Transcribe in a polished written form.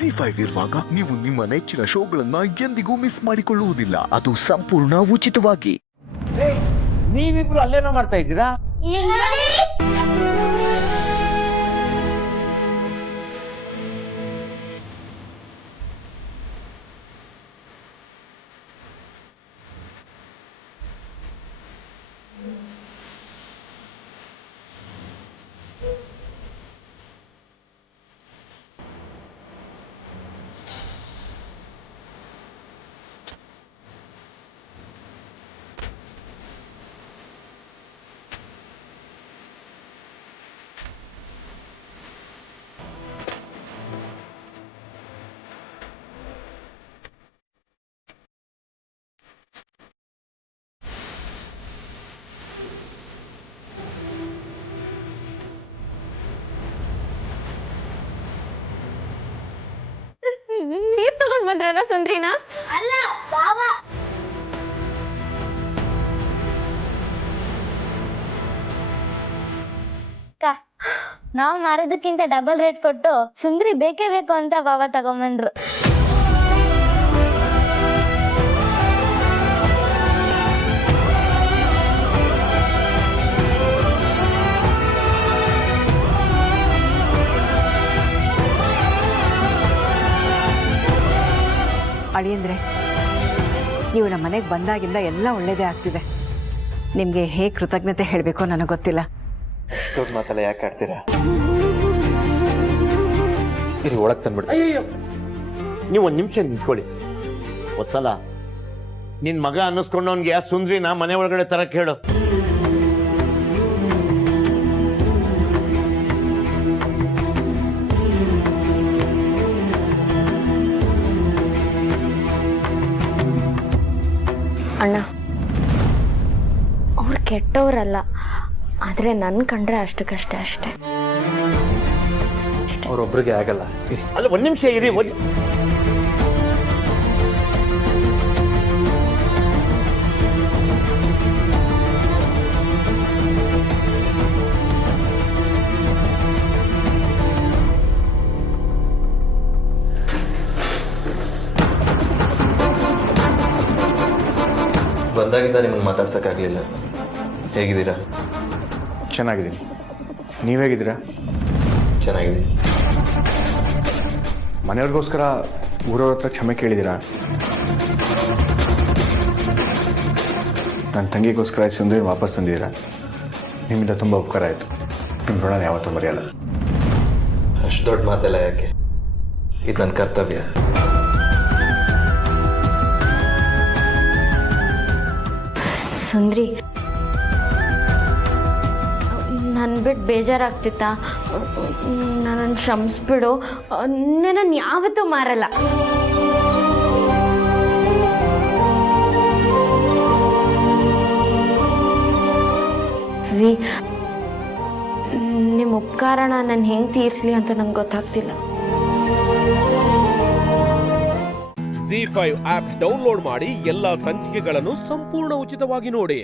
ZEE5 ಇರುವಾಗ ನೀವು ನಿಮ್ಮ ನೆಚ್ಚಿನ ಶೋಗಳನ್ನ ಎಂದಿಗೂ ಮಿಸ್ ಮಾಡಿಕೊಳ್ಳುವುದಿಲ್ಲ. ಅದು ಸಂಪೂರ್ಣ ಉಚಿತವಾಗಿ. ನೀವಿಬ್ರು ಅಲ್ಲೇನೋ ಮಾಡ್ತಾ ಇದ್ದೀರಾ? ನೀರ್ ತಗೊಂಡ್ ಬಂದ್ರಲ್ಲ ಸುಂದ್ರಿನ? ಅಲ್ಲ ಬಾವಾ. ನಾವ್ ಮಾರೋದಕ್ಕಿಂತ ಡಬಲ್ ರೇಟ್ ಕೊಟ್ಟು ಸುಂದ್ರಿ ಬೇಕೇ ಬೇಕು ಅಂತ ಬಾವ ತಗೊಂಬಂದ್ರು. ಅಳಿಯಂದ್ರೆ, ನೀವು ನಮ್ಮ ಮನೆಗೆ ಬಂದಾಗಿಂದ ಎಲ್ಲ ಒಳ್ಳೇದೇ ಆಗ್ತಿದೆ. ನಿಮಗೆ ಹೇಗೆ ಕೃತಜ್ಞತೆ ಹೇಳಬೇಕೋ ನನಗೆ ಗೊತ್ತಿಲ್ಲ. ದೊಡ್ಡ ಮಾತೆಲ್ಲ ಯಾಕೆ ಆಡ್ತೀರಾ? ಇಲ್ಲಿ ಒಳಗೆ ತಂದ್ಬಿಡ್ತೀನಿ. ಅಯ್ಯೋ, ನೀವು ಒಂದು ನಿಮಿಷ ನಿಂತ್ಕೊಳ್ಳಿ. ಒಂದ್ಸಲ ನಿನ್ನ ಮಗ ಅನ್ನಿಸ್ಕೊಂಡವನ್ಗೆ ಆ ಸುಂದ್ರಿನ ಮನೆ ಒಳಗಡೆ ತರಕ್ಕೆ ಹೇಳು. ಅಣ್ಣ, ಅವ್ರು ಕೆಟ್ಟವ್ರಲ್ಲ, ಆದ್ರೆ ನನ್ ಕಂಡ್ರೆ ಅಷ್ಟಕ್ಕಷ್ಟೇ ಅಷ್ಟೇ. ಅವ್ರೊಬ್ರಿಗೆ ಆಗಲ್ಲ. ಅಲ್ಲ, ಒಂದ್ ನಿಮಿಷ ಇರಿ. ಬಂದಾಗಿಂದ ನಿಮ್ಮನ್ನು ಮಾತಾಡ್ಸೋಕ್ಕಾಗಲಿಲ್ಲ. ಹೇಗಿದ್ದೀರಾ? ಚೆನ್ನಾಗಿದ್ದೀನಿ. ನೀವು ಹೇಗಿದ್ದೀರಾ? ಚೆನ್ನಾಗಿದ್ದೀನಿ. ಮನೆಯವ್ರಿಗೋಸ್ಕರ ಊರವ್ರ ಹತ್ರ ಕ್ಷಮೆ ಕೇಳಿದ್ದೀರಾ? ನನ್ನ ತಂಗಿಗೋಸ್ಕರ ಸುಂದರಿ ವಾಪಸ್ ತಂದಿದ್ದೀರಾ? ನಿಮ್ಮಿಂದ ತುಂಬ ಉಪಕಾರ ಆಯಿತು. ನಿಮ್ಮ ಋಣ ಯಾವತ್ತೂ ಮರೆಯಲ್ಲ. ಅಷ್ಟು ದೊಡ್ಡ ಮಾತೆಲ್ಲ ಯಾಕೆ? ಇದು ನನ್ನ ಕರ್ತವ್ಯ. ಸುಂದ್ರಿ, ನನ್ ಬಿಟ್ಟು ಬೇಜಾರಾಗ್ತಿತ್ತ? ನನ್ನನ್ನು ಕ್ಷಮಿಸ್ಬಿಡು. ನನ್ನನ್ನು ಯಾವತ್ತೂ ಮಾರಲ್ಲ. ನಿಮ್ಮ ಉಪಕಾರನ ನಾನು ಹೆಂಗೆ ತೀರಿಸ್ಲಿ ಅಂತ ನಂಗೆ ಗೊತ್ತಾಗ್ತಿಲ್ಲ. ZEE5 ಆಪ್ ಡೌನ್ಲೋಡ್ ಮಾಡಿ ಎಲ್ಲಾ ಸಂಚಿಕೆಗಳನ್ನು ಸಂಪೂರ್ಣ ಉಚಿತವಾಗಿ ನೋಡಿ.